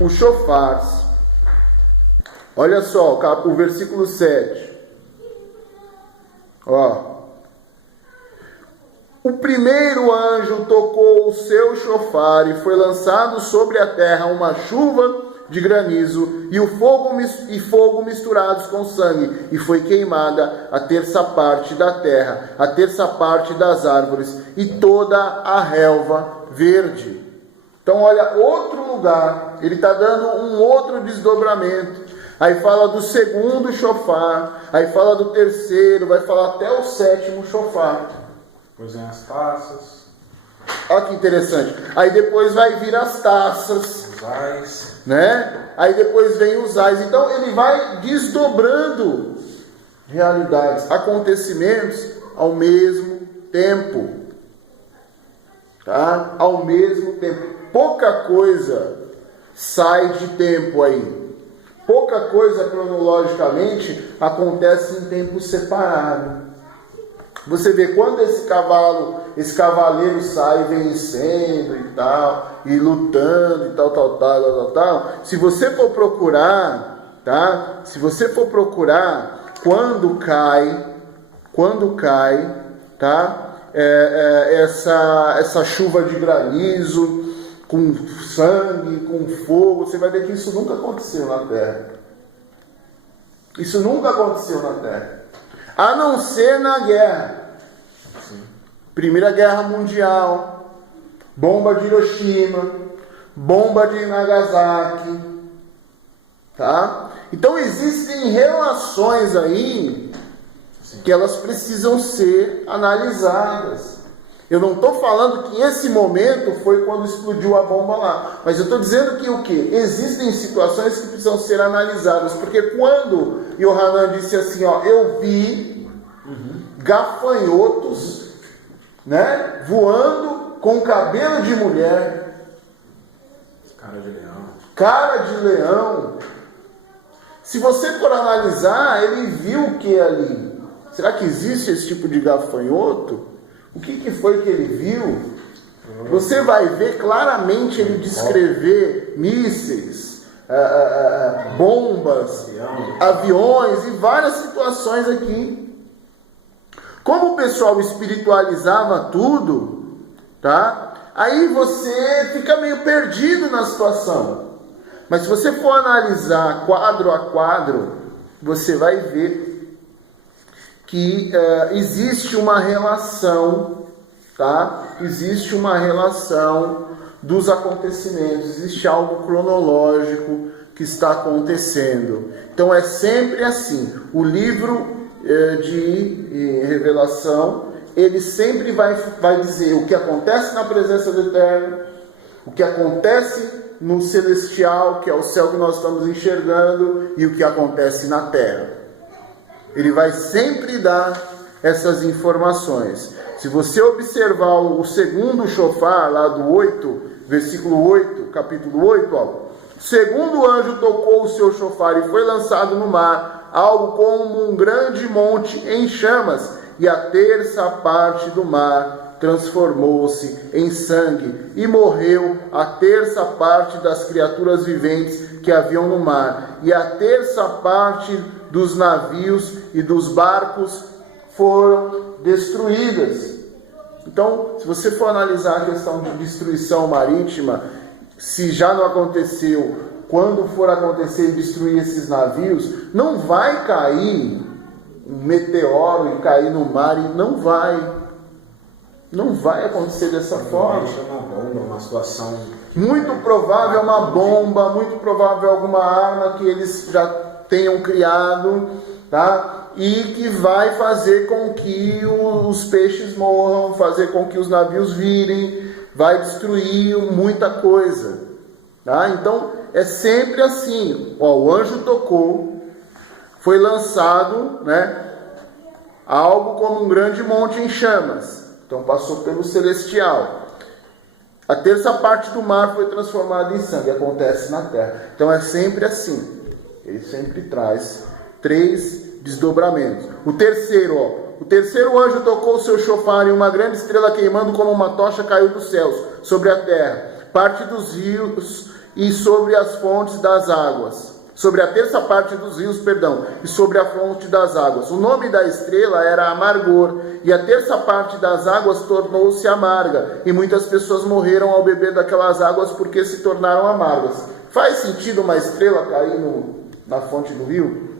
os chofars. Olha só, o versículo 7. Ó. O primeiro anjo tocou o seu chofar e foi lançado sobre a terra uma chuva de granizo e fogo misturados com sangue, e foi queimada a terça parte da terra, a terça parte das árvores e toda a relva verde. Então olha, outro lugar, ele está dando um outro desdobramento. Aí fala do segundo chofar, aí fala do terceiro, vai falar até o sétimo chofar. Depois vem as taças. Olha que interessante. Aí depois vai vir as taças, os ais, né? Aí depois vem os ais. Então ele vai desdobrando realidades, acontecimentos ao mesmo tempo, tá? Ao mesmo tempo. Pouca coisa sai de tempo aí. Pouca coisa cronologicamente acontece em tempo separado. Você vê quando esse cavaleiro sai vencendo e tal, e lutando e tal. Se você for procurar, tá? Se você for procurar quando cai, tá? Essa chuva de granizo, com sangue, com fogo, você vai ver que isso nunca aconteceu na Terra. Isso nunca aconteceu na Terra. A não ser na guerra. Primeira Guerra Mundial, bomba de Hiroshima, bomba de Nagasaki, tá? Então existem relações aí que elas precisam ser analisadas. Eu não estou falando que esse momento foi quando explodiu a bomba lá, mas eu estou dizendo que o quê? Existem situações que precisam ser analisadas, porque quando Yohanan disse assim, ó, eu vi gafanhotos, né, voando com cabelo de mulher, cara de leão. Se você for analisar, ele viu o que ali? Será que existe esse tipo de gafanhoto? O que foi que ele viu? Você vai ver claramente ele descrever mísseis, bombas, aviões e várias situações aqui. Como o pessoal espiritualizava tudo, tá? Aí você fica meio perdido na situação. Mas se você for analisar quadro a quadro, você vai ver que existe uma relação, tá? Existe uma relação dos acontecimentos, existe algo cronológico que está acontecendo. Então é sempre assim. O livro de revelação, ele sempre vai dizer o que acontece na presença do Eterno, o que acontece no celestial, que é o céu que nós estamos enxergando, e o que acontece na terra. Ele vai sempre dar essas informações. Se você observar o segundo shofar, lá do 8, versículo 8, capítulo 8, ó, o segundo anjo tocou o seu shofar e foi lançado no mar, algo como um grande monte em chamas, e a terça parte do mar transformou-se em sangue, e morreu a terça parte das criaturas viventes que haviam no mar, e a terça parte dos navios e dos barcos foram destruídas. Então, se você for analisar a questão de destruição marítima, se já não aconteceu, quando for acontecer e destruir esses navios, não vai cair um meteoro e cair no mar, e não vai acontecer dessa forma. Uma bomba, uma situação... Muito provável uma bomba, muito provável alguma arma que eles já tenham criado, tá? E que vai fazer com que os peixes morram, fazer com que os navios virem, vai destruir muita coisa, tá? Então é sempre assim. Ó, o anjo tocou, foi lançado, né, algo como um grande monte em chamas. Então passou pelo celestial. A terça parte do mar foi transformada em sangue. Acontece na terra. Então é sempre assim. Ele sempre traz 3 desdobramentos. O terceiro anjo tocou o seu chofar e uma grande estrela queimando como uma tocha caiu dos céus sobre a terra. Parte dos rios e sobre as fontes das águas. Sobre a terça parte dos rios, perdão, e sobre a fonte das águas. O nome da estrela era Amargor, e a terça parte das águas tornou-se amarga, e muitas pessoas morreram ao beber daquelas águas porque se tornaram amargas. Faz sentido uma estrela cair na fonte do rio?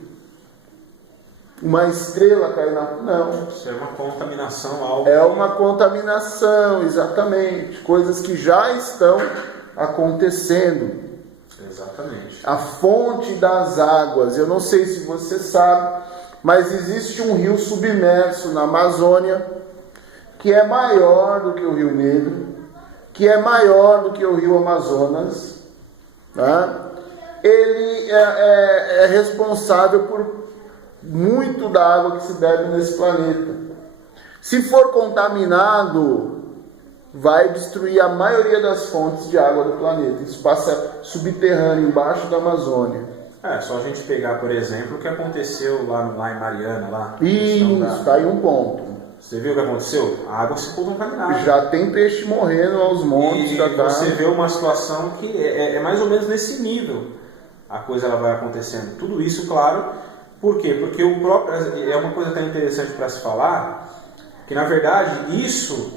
Uma estrela cair na... Não. Isso é uma contaminação, algo. É uma contaminação, exatamente. Coisas que já estão acontecendo. Exatamente. A fonte das águas. Eu não sei se você sabe, mas existe um rio submerso na Amazônia que é maior do que o Rio Negro, que é maior do que o Rio Amazonas. Tá? Ele é responsável por muito da água que se bebe nesse planeta. Se for contaminado, vai destruir a maioria das fontes de água do planeta. Isso passa subterrâneo, embaixo da Amazônia. Só a gente pegar, por exemplo, o que aconteceu lá em Mariana. Lá, isso, tá aí um ponto. Você viu o que aconteceu? A água se contaminada. Já tem peixe morrendo aos montes. E você vê uma situação que é mais ou menos nesse nível. A coisa ela vai acontecendo. Tudo isso, claro. Por quê? Porque o próprio, é uma coisa até interessante para se falar, que na verdade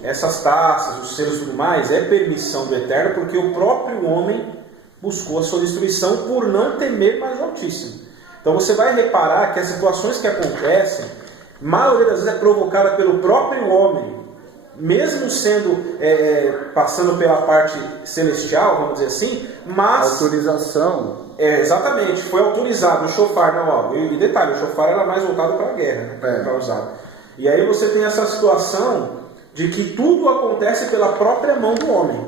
essas taças, os seres e tudo mais, é permissão do Eterno, porque o próprio homem buscou a sua destruição por não temer mais o Altíssimo. Então você vai reparar que as situações que acontecem, a maioria das vezes é provocada pelo próprio homem, mesmo sendo, passando pela parte celestial, vamos dizer assim, mas... autorização. Exatamente, foi autorizado o shofar, não, ó, e detalhe, o shofar era mais voltado para a guerra, né, para usar. E aí você tem essa situação de que tudo acontece pela própria mão do homem.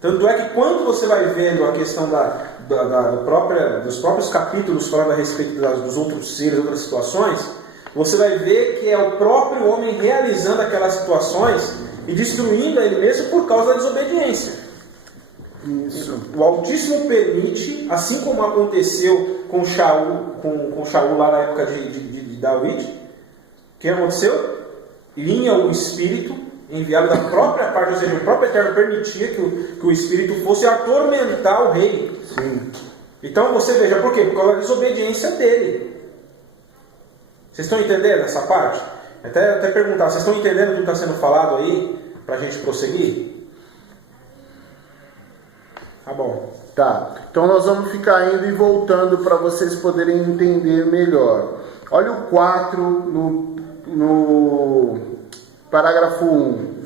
Tanto é que quando você vai vendo a questão dos próprios capítulos falando a respeito dos outros seres, outras situações, você vai ver que é o próprio homem realizando aquelas situações e destruindo ele mesmo por causa da desobediência. Isso. O Altíssimo permite, assim como aconteceu com Shaul lá na época de David, o que aconteceu? Vinha o Espírito enviado da própria parte, ou seja, o próprio Eterno permitia que o Espírito fosse atormentar o rei. Sim. Então você veja, por quê? Por causa da desobediência dele. Vocês estão entendendo essa parte? Até perguntar, vocês estão entendendo o que está sendo falado aí, para a gente prosseguir? Tá bom. Tá, então nós vamos ficar indo e voltando para vocês poderem entender melhor. Olha o 4 no parágrafo 1.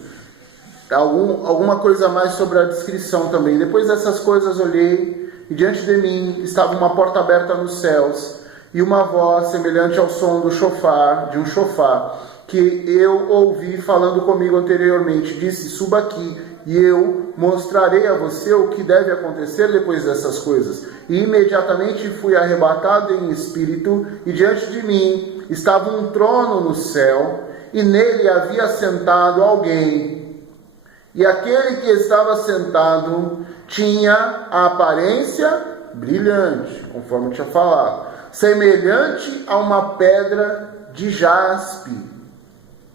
Alguma coisa mais sobre a descrição também. Depois dessas coisas olhei, e diante de mim estava uma porta aberta nos céus, e uma voz semelhante ao som de um chofar, que eu ouvi falando comigo anteriormente, disse: suba aqui, e eu mostrarei a você o que deve acontecer depois dessas coisas. E imediatamente fui arrebatado em espírito, e diante de mim estava um trono no céu, e nele havia sentado alguém. E aquele que estava sentado tinha a aparência brilhante, conforme eu tinha falado, semelhante a uma pedra de jaspe.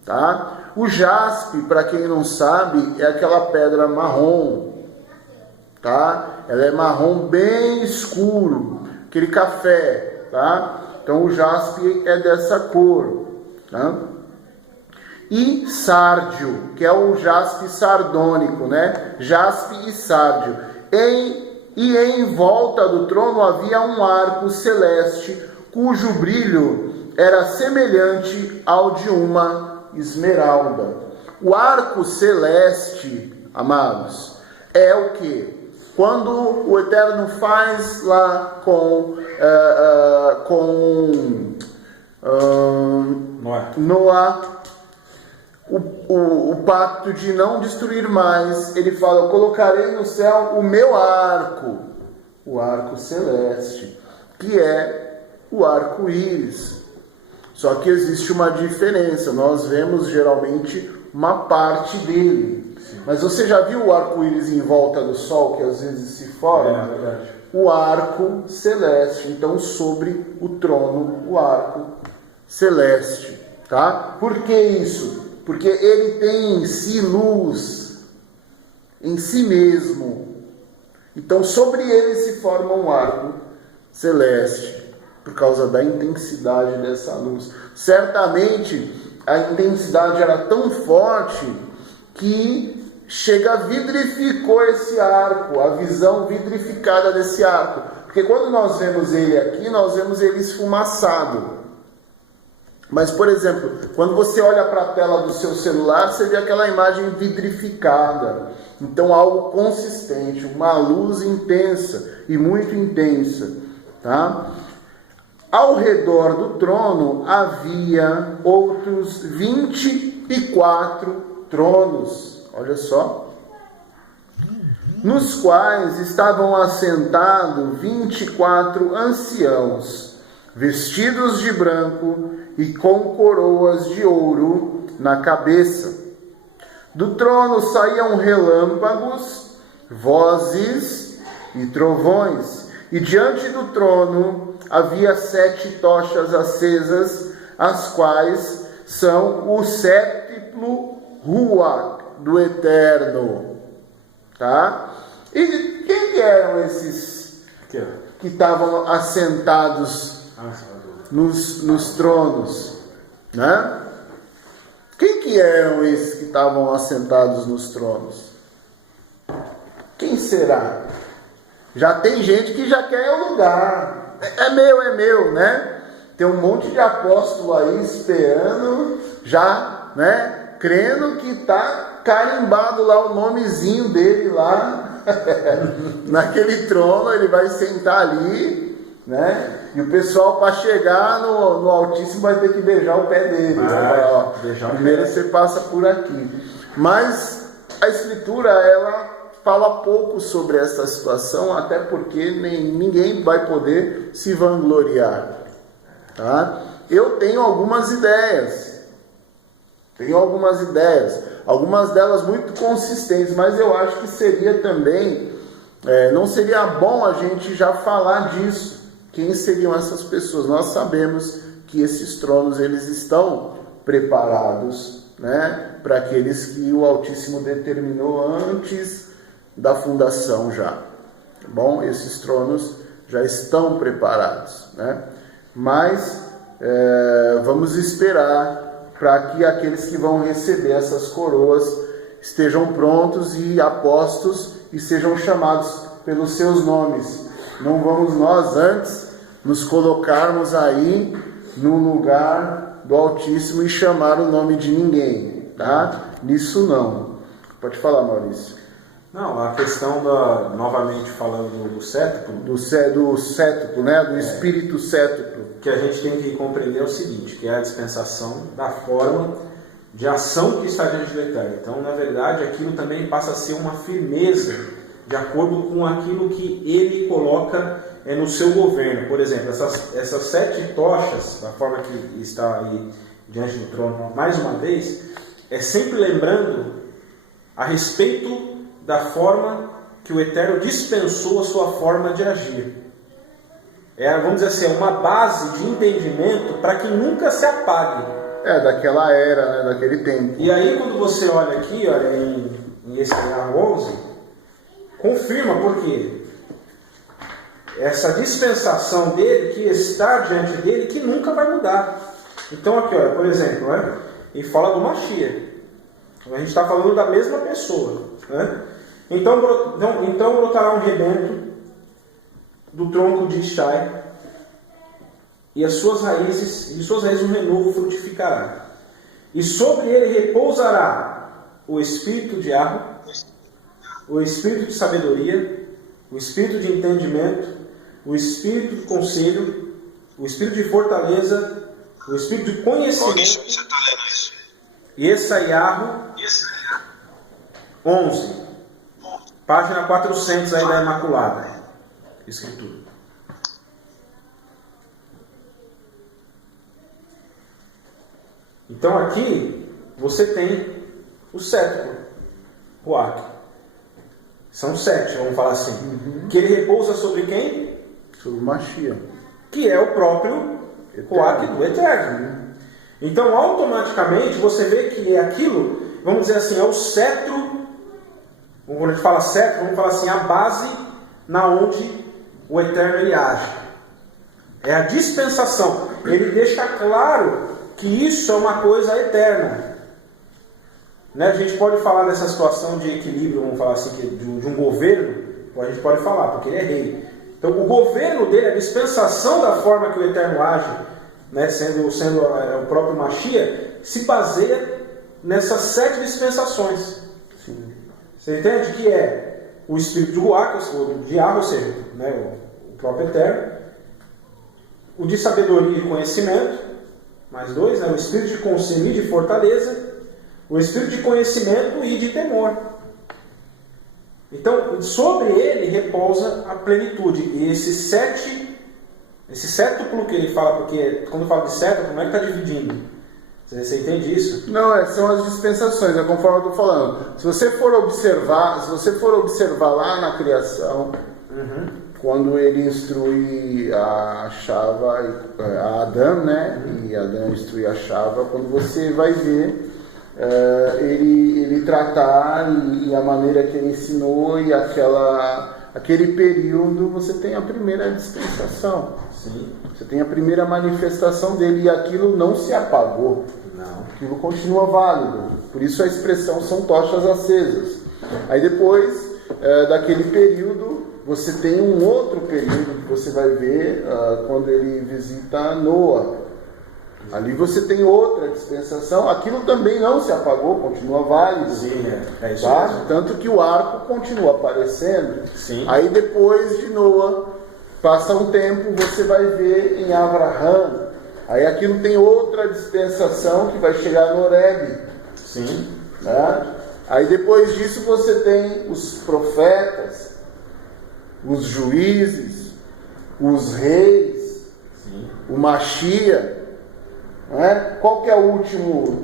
Tá? O jaspe, para quem não sabe, é aquela pedra marrom, tá? Ela é marrom bem escuro, aquele café, tá? Então o jaspe é dessa cor, tá? E sárdio, que é o jaspe sardônico, né? Jaspe e sárdio. E em volta do trono havia um arco celeste, cujo brilho era semelhante ao de uma esmeralda. O arco celeste, amados, é o que? Quando o Eterno faz lá com Noé o pacto de não destruir mais, ele fala: eu colocarei no céu o meu arco, o arco celeste, que é o arco-íris. Só que existe uma diferença, nós vemos geralmente uma parte dele. Sim. Mas você já viu o arco-íris em volta do sol, que às vezes se forma? É verdade. O arco celeste, então sobre o trono, o arco celeste, tá? Por que isso? Porque ele tem em si luz, em si mesmo. Então sobre ele se forma um arco celeste, por causa da intensidade dessa luz. Certamente a intensidade era tão forte que vidrificou esse arco, a visão vidrificada desse arco. Porque quando nós vemos ele aqui, nós vemos ele esfumaçado. Mas, por exemplo, quando você olha para a tela do seu celular, você vê aquela imagem vidrificada. Então, algo consistente, uma luz intensa e muito intensa. Tá? Ao redor do trono havia outros 24 tronos. Olha só. Nos quais estavam assentados 24 anciãos, vestidos de branco e com coroas de ouro na cabeça. Do trono saíam relâmpagos, vozes e trovões, e diante do trono havia 7 tochas acesas, as quais são o sétiplo Ruach do Eterno. Tá? E quem eram esses que estavam assentados nos tronos, né? Quem que eram esses que estavam assentados nos tronos? Quem será? Já tem gente que já quer o lugar. É meu, né? Tem um monte de apóstolo aí esperando, já, né? Crendo que está carimbado lá o nomezinho dele lá, naquele trono, ele vai sentar ali, né? E o pessoal, para chegar no Altíssimo, vai ter que beijar o pé dele. Primeiro você passa por aqui. Mas a Escritura, ela fala pouco sobre essa situação, até porque ninguém vai poder se vangloriar. Tá? Eu tenho algumas ideias. Algumas delas muito consistentes, mas eu acho que seria também, não seria bom a gente já falar disso. Quem seriam essas pessoas? Nós sabemos que esses tronos, eles estão preparados, né, para aqueles que o Altíssimo determinou antes da fundação já. Tá bom? Esses tronos já estão preparados, né? Mas vamos esperar para que aqueles que vão receber essas coroas estejam prontos e apostos e sejam chamados pelos seus nomes. Não vamos nós antes nos colocarmos aí no lugar do Altíssimo e chamar o nome de ninguém, tá? Nisso não. Pode falar, Maurício. Não, a questão novamente falando do sétuplo. Do sétuplo, né? Do espírito sétuplo. Que a gente tem que compreender é o seguinte, que é a dispensação da forma de ação que está diante do Eterno. Então, na verdade, aquilo também passa a ser uma firmeza de acordo com aquilo que ele coloca no seu governo. Por exemplo, essas 7 tochas, da forma que está aí diante do trono, mais uma vez, é sempre lembrando a respeito da forma que o Eterno dispensou a sua forma de agir. Vamos dizer assim, é uma base de entendimento para que nunca se apague. Daquela era, né, daquele tempo. E aí, quando você olha aqui, em Ezequiel 11, confirma por quê? Essa dispensação dele, que está diante dele, que nunca vai mudar. Então aqui, olha, por exemplo, né? Ele fala do Mashiach. A gente está falando da mesma pessoa, né? Então brotará um rebento do tronco de Ishai, e de suas raízes um renovo frutificará. E sobre ele repousará o espírito de Arro, o espírito de sabedoria, o espírito de entendimento, o espírito de conselho, o espírito de fortaleza, o espírito de conhecimento. E Essaiarro 11, página 400 aí da Imaculada Escritura. Então aqui você tem o sétuplo Ruach. São 7, vamos falar assim. Que ele repousa sobre quem? Sobre o Mashiach. Que é o próprio Ruach do Eterno. Então automaticamente você vê que é aquilo, vamos dizer assim, é o cetro. Quando a gente fala cetro, vamos falar assim, a base na onde o Eterno ele age. É a dispensação. Ele deixa claro que isso é uma coisa eterna. Né? A gente pode falar dessa situação de equilíbrio, vamos falar assim, de um governo, a gente pode falar, porque ele é rei. Então o governo dele, a dispensação da forma que o Eterno age, né, sendo o próprio Mashiach, se baseia nessas 7 dispensações. Sim. Você entende que é o espírito de Ruach, ou de Yahweh, ou seja, né, o próprio Eterno, o de sabedoria e conhecimento, mais 2, né, o espírito de conselho e de fortaleza, o espírito de conhecimento e de temor. Então, sobre ele repousa a plenitude. E esse sétuplo que ele fala, porque quando fala de sétuplo, como é que está dividindo? Você entende isso? Não, são as dispensações, é conforme eu estou falando. Se você for observar lá na criação, quando ele instrui a Chava, a Adão, né? E Adão instrui a Chava, quando você vai ver ele tratar e a maneira que ele ensinou e aquele período, você tem a primeira dispensação. Sim. Você tem a primeira manifestação dele e aquilo não se apagou. Não. Aquilo continua válido. Por isso a expressão são tochas acesas. Aí depois daquele período, você tem um outro período que você vai ver quando ele visita Noa. Ali você tem outra dispensação. Aquilo também não se apagou, continua válido. Sim, é isso tá? mesmo. Tanto que o arco continua aparecendo. Sim. Aí depois de Noa, passa um tempo, você vai ver em Abraham. Aí aquilo tem outra dispensação que vai chegar no Horebe. Sim. Tá? Aí depois disso você tem os profetas, os juízes, os reis, sim, o Mashiach. Não é? Qual que é o último?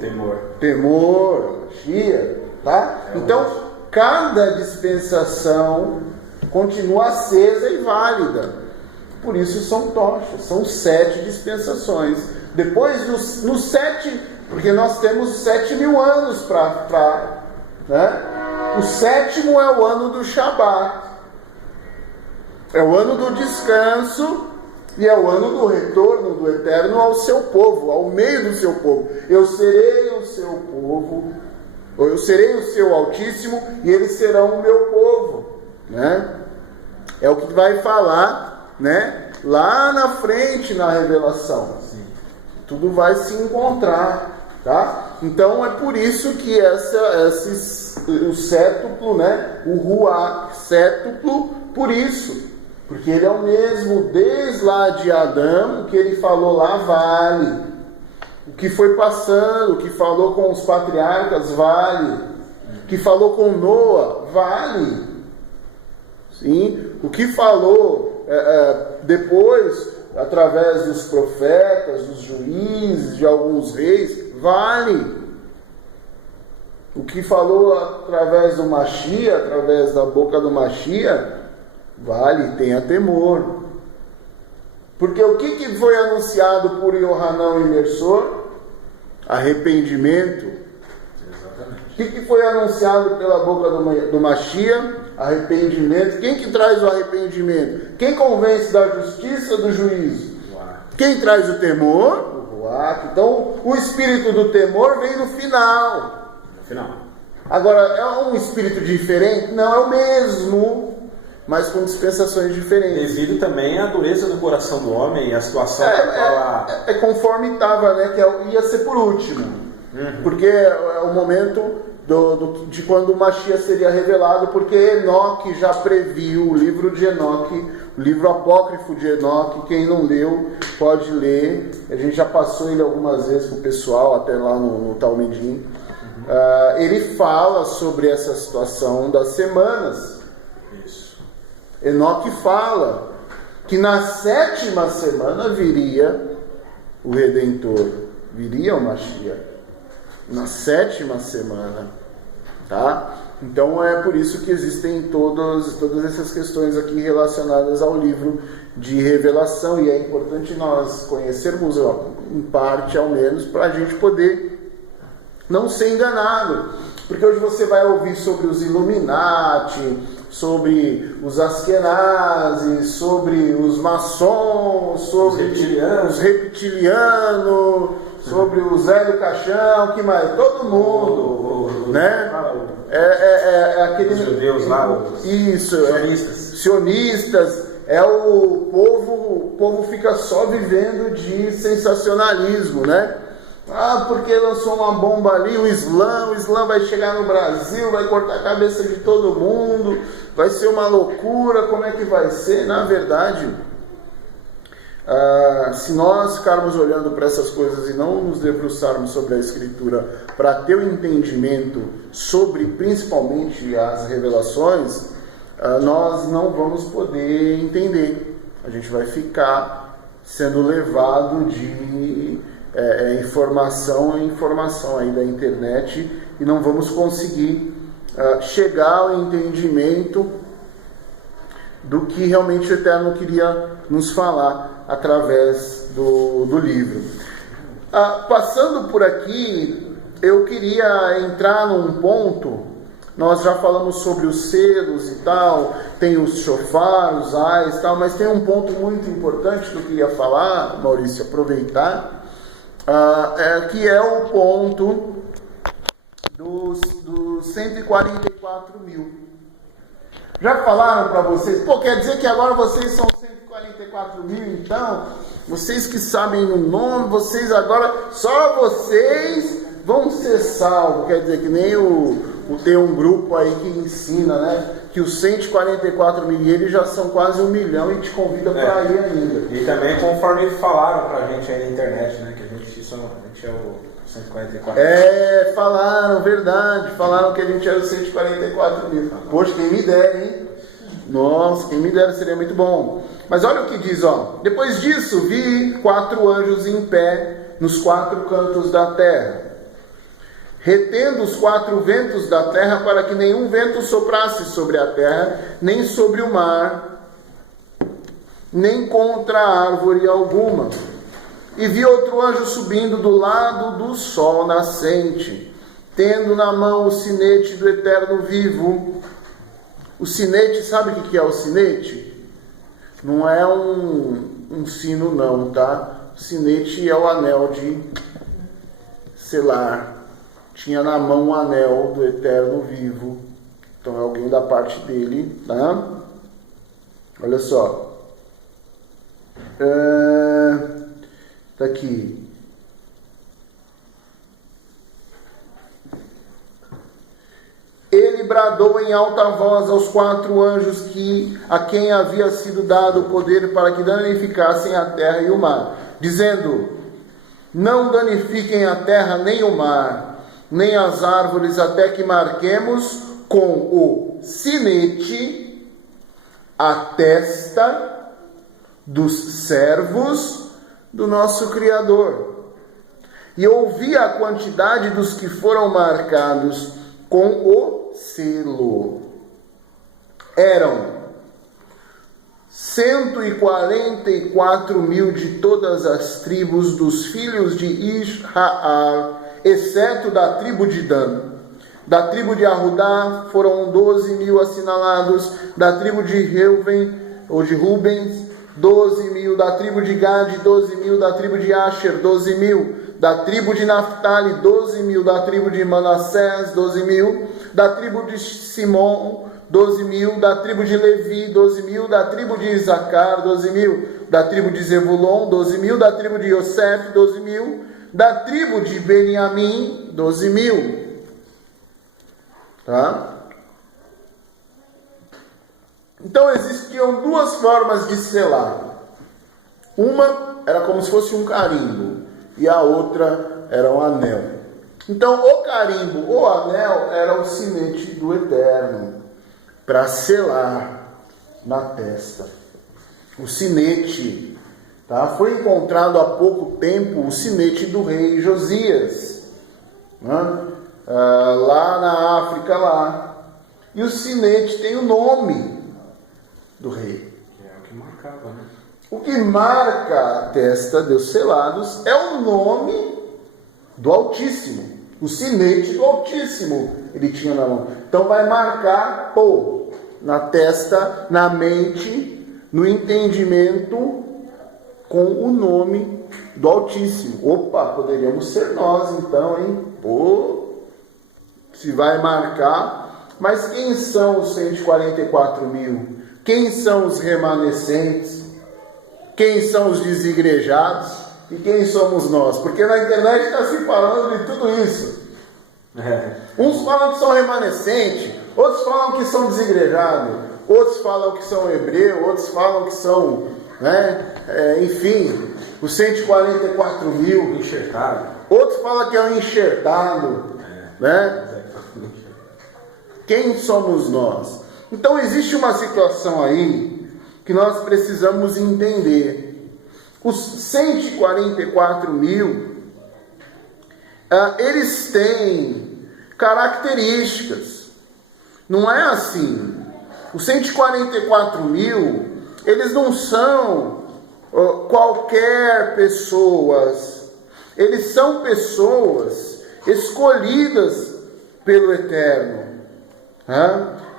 Temor, Mashiach. Tá? Então, cada dispensação continua acesa e válida. Por isso são tochas, são 7 dispensações. Depois, nos 7, porque nós temos 7.000 anos para... Né? O 7º é o ano do Shabat. É o ano do descanso e é o ano do retorno do Eterno ao seu povo, ao meio do seu povo. Eu serei o seu povo, ou eu serei o seu Altíssimo e eles serão o meu povo. Né? É o que vai falar, né? Lá na frente na revelação. Sim. Tudo vai se encontrar. Tá? Então é por isso que o sétuplo, né? O Ruach sétuplo, por isso. Porque ele é o mesmo desde lá de Adão, o que ele falou lá vale. O que foi passando, o que falou com os patriarcas vale. O que falou com Noa vale. Sim? O que falou depois, através dos profetas, dos juízes, de alguns reis, vale. O que falou através do Mashiach, através da boca do Mashiach, vale, tenha temor. Porque o que foi anunciado por Yohanan e Mersor? Arrependimento. Exatamente. O que foi anunciado pela boca do Mashiach? Arrependimento. Quem que traz o arrependimento? Quem convence da justiça, do juízo? Quem traz o temor? O Ruach. Então, o espírito do temor vem no final. No final. Agora, é um espírito diferente? Não, é o mesmo, mas com dispensações diferentes. Devido também à dureza do coração do homem e a situação é conforme estava, né? Que ia ser por último. Porque é o momento de quando o Mashiach seria revelado, porque Enoque já previu o livro de Enoque, o livro apócrifo de Enoque. Quem não leu pode ler. A gente já passou ele algumas vezes com o pessoal, até lá no Talmidim. Ele fala sobre essa situação das semanas. Isso. Enoque fala que na 7ª semana viria o Redentor, viria o Mashiach. Na 7ª semana, tá? Então é por isso que existem todas essas questões aqui relacionadas ao livro de Revelação, e é importante nós conhecermos, em parte ao menos, para a gente poder não ser enganado. Porque hoje você vai ouvir sobre os Illuminati, sobre os askenazes, sobre os maçons, sobre os reptilianos, sobre o Zé do Caixão, que mais? Todo mundo, né? Aqueles judeus lá, isso, sionistas. Sionistas, o povo fica só vivendo de sensacionalismo, né? Porque lançou uma bomba ali, o Islã vai chegar no Brasil, vai cortar a cabeça de todo mundo, vai ser uma loucura, como é que vai ser? Na verdade, se nós ficarmos olhando para essas coisas e não nos debruçarmos sobre a Escritura para ter o entendimento sobre principalmente as revelações, nós não vamos poder entender. A gente vai ficar sendo levado de informação em informação aí da internet e não vamos conseguir chegar ao entendimento do que realmente o Eterno queria nos falar através do livro. Passando por aqui, eu queria entrar num ponto. Nós já falamos sobre os selos e tal, tem os shofar, os ais e tal, mas tem um ponto muito importante que eu queria falar, Maurício, aproveitar, que é o ponto dos 144 mil. Já falaram para vocês? Quer dizer que agora vocês são 144 mil, então? Vocês que sabem o nome, vocês agora, só vocês vão ser salvos. Quer dizer que nem tem um grupo aí que ensina, né? Que os 144 mil, eles já são quase 1 milhão e te convida para ir ainda. E também conforme falaram pra gente aí na internet, né? Que a gente é o 144 mil. Falaram, verdade. Falaram que a gente era o 144 mil. Poxa, quem me dera, hein? Nossa, quem me dera, seria muito bom. Mas olha o que diz, depois disso, vi 4 anjos em pé nos 4 cantos da terra, retendo os 4 ventos da terra, para que nenhum vento soprasse sobre a terra, nem sobre o mar, nem contra árvore alguma. E vi outro anjo subindo do lado do sol nascente, tendo na mão o sinete do Eterno vivo. O sinete, sabe o que é o sinete? Não é um sino não, tá? O sinete é o anel de selar. Tinha na mão o anel do Eterno vivo. Então é alguém da parte dele, tá? Olha só. Tá aqui. Ele bradou em alta voz aos 4 anjos a quem havia sido dado o poder para que danificassem a terra e o mar, dizendo: não danifiquem a terra nem o mar, nem as árvores, até que marquemos com o sinete a testa dos servos do nosso Criador. E ouvi a quantidade dos que foram marcados com o selo. Eram 144 mil de todas as tribos dos filhos de Israel, exceto da tribo de Dan. Da tribo de Arudá foram 12 mil assinalados, da tribo de Reuben, ou de Rubens, 12 mil, da tribo de Gade, 12 mil, da tribo de Asher, 12 mil, da tribo de Naftali, 12 mil, da tribo de Manassés, 12 mil, da tribo de Simon, 12 mil, da tribo de Levi, 12 mil, da tribo de Isacar, 12 mil, da tribo de Zebulon, 12 mil, da tribo de Yosef, 12 mil, da tribo de Beniamim, 12 mil. Tá? Então existiam 2 formas de selar. Uma era como se fosse um carimbo e a outra era um anel. Então o carimbo ou anel era o sinete do Eterno para selar na testa. O sinete, tá? Foi encontrado há pouco tempo o sinete do rei Josias, né? Lá na África lá. E o sinete tem o nome do rei. Que é o que marcava, né? O que marca a testa dos selados é o nome do Altíssimo. O sinete do Altíssimo ele tinha na mão. Então vai marcar na testa, na mente, no entendimento com o nome do Altíssimo. Opa, poderíamos ser nós então, hein? Pô, se vai marcar. Mas quem são os 144 mil? Quem são os remanescentes? Quem são os desigrejados? E quem somos nós? Porque na internet está se falando de tudo isso. Uns falam que são remanescentes, outros falam que são desigrejados, outros falam que são hebreus, outros falam que são, enfim, os 144 mil. Enxertado. Outros falam que é um enxertado. Quem somos nós? Então existe uma situação aí que nós precisamos entender. Os 144 mil, eles têm características. Não é assim. Os 144 mil, eles não são qualquer pessoas. Eles são pessoas escolhidas pelo Eterno.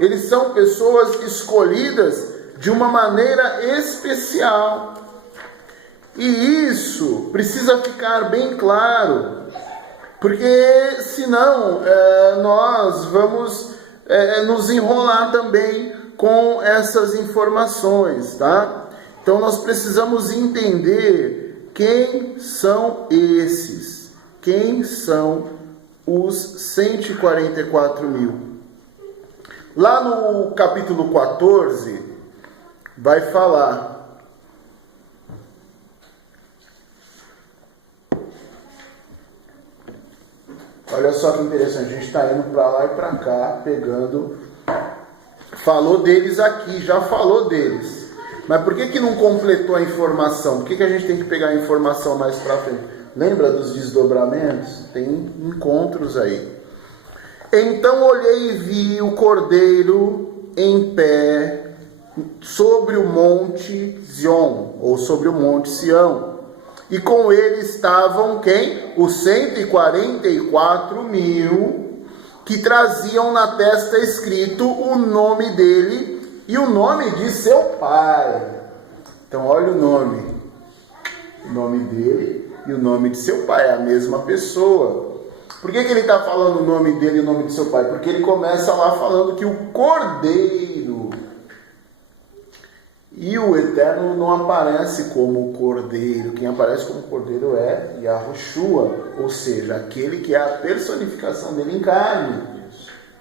Eles são pessoas escolhidas de uma maneira especial. E isso precisa ficar bem claro, porque senão nós vamos nos enrolar também com essas informações, tá? Então nós precisamos entender quem são esses, quem são os 144 mil. Lá no capítulo 14 vai falar. Olha só que interessante, a gente está indo para lá e para cá, pegando. Falou deles aqui, já falou deles. Mas por que não completou a informação? Por que a gente tem que pegar a informação mais para frente? Lembra dos desdobramentos? Tem encontros aí. Então olhei e vi o Cordeiro em pé sobre o monte Zion, ou sobre o monte Sião. E com ele estavam quem? Os 144 mil que traziam na testa escrito o nome dele e o nome de seu pai. Então olha o nome. O nome dele e o nome de seu pai, é a mesma pessoa. Por que ele está falando o nome dele e o nome de seu pai? Porque ele começa lá falando que o Cordeiro... E o Eterno não aparece como Cordeiro. Quem aparece como Cordeiro é Yahushua, ou seja, aquele que é a personificação dele em carne.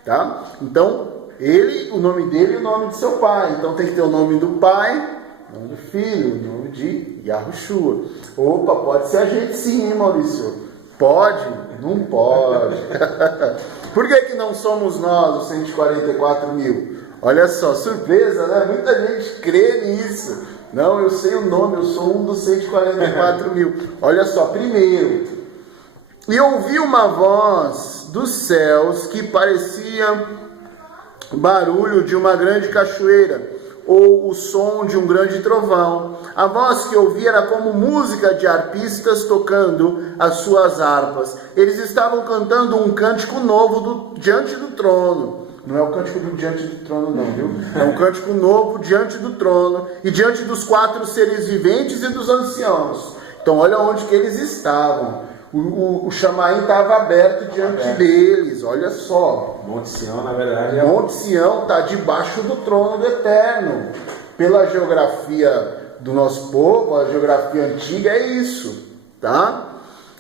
Tá? Então, o nome dele e o nome de seu pai. Então tem que ter o nome do pai, o nome do filho, o nome de Yahushua. Opa, pode ser a gente sim, hein, Maurício? Pode? Não pode. Por que não somos nós os 144 mil? Olha só, surpresa, né? Muita gente crê nisso. Não, eu sei o nome, eu sou um dos 144 mil. Olha só, primeiro, e ouvi uma voz dos céus que parecia barulho de uma grande cachoeira, ou o som de um grande trovão. A voz que ouvi era como música de arpistas tocando as suas harpas. Eles estavam cantando um cântico novo diante do trono. Não é o cântico do diante do trono não, viu? É um cântico novo diante do trono e diante dos 4 seres viventes e dos anciãos. Então olha onde que eles estavam. O Chamaim estava aberto diante deles, olha só. Monte Sião, na verdade, Monte Sião está debaixo do trono do Eterno. Pela geografia do nosso povo, a geografia antiga é isso, tá?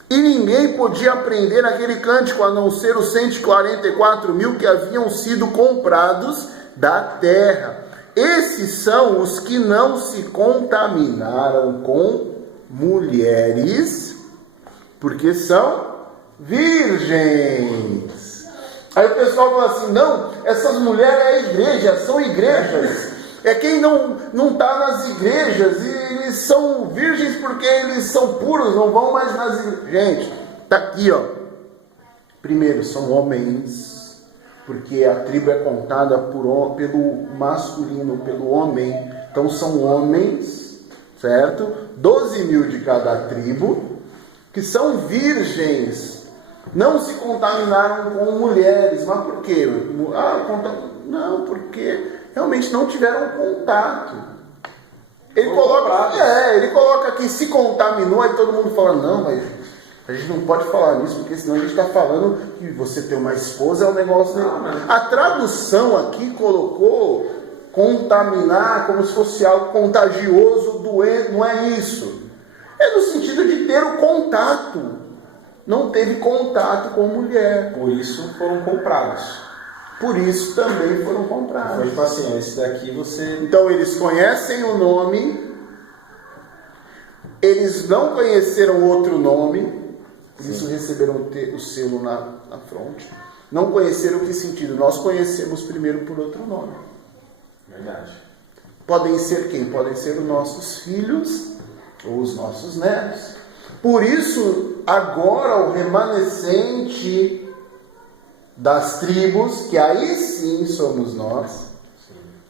E ninguém podia aprender aquele cântico a não ser os 144 mil que haviam sido comprados da terra. Esses são os que não se contaminaram com mulheres, porque são virgens. Aí o pessoal fala assim, não, essas mulheres é a igreja, são igrejas. É quem não está nas igrejas, e eles são virgens porque eles são puros, não vão mais nas igrejas. Gente, está aqui, ó. Primeiro, são homens, porque a tribo é contada pelo masculino, pelo homem. Então são homens, certo? 12 mil de cada tribo, que são virgens. Não se contaminaram com mulheres. Mas por quê? Não, porque realmente não tiveram contato. Ele coloca aqui, se contaminou, aí todo mundo fala, não, mas a gente não pode falar nisso, porque senão a gente está falando que você ter uma esposa é um negócio... A tradução aqui colocou contaminar como se fosse algo contagioso, doente, não é isso. É no sentido de ter o contato. Não teve contato com mulher. Por isso foram comprados. Por isso também foram comprados. Foi tipo assim, esse daqui você... Então eles conhecem o nome, eles não conheceram outro nome, por isso receberam o selo na fronte. Não conheceram que sentido? Nós conhecemos primeiro por outro nome. Verdade. Podem ser quem? Podem ser os nossos filhos ou os nossos netos. Por isso, agora o remanescente das tribos, que aí sim somos nós,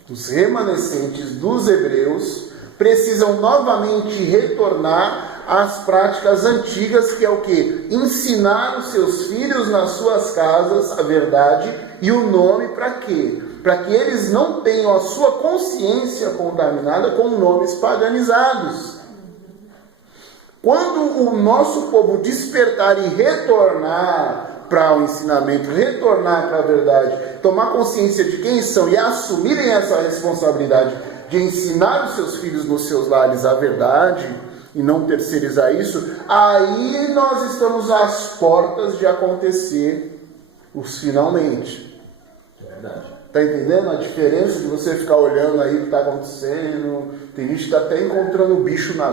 os remanescentes dos hebreus, precisam novamente retornar às práticas antigas, que é o quê? Ensinar os seus filhos nas suas casas a verdade e o nome para quê? Para que eles não tenham a sua consciência contaminada com nomes paganizados. Quando o nosso povo despertar e retornar para o ensinamento, retornar para a verdade, tomar consciência de quem são e assumirem essa responsabilidade de ensinar os seus filhos nos seus lares a verdade e não terceirizar isso, aí nós estamos às portas de acontecer os finalmente. É verdade. Está entendendo a diferença de você ficar olhando aí o que está acontecendo? Tem gente que está até encontrando bicho na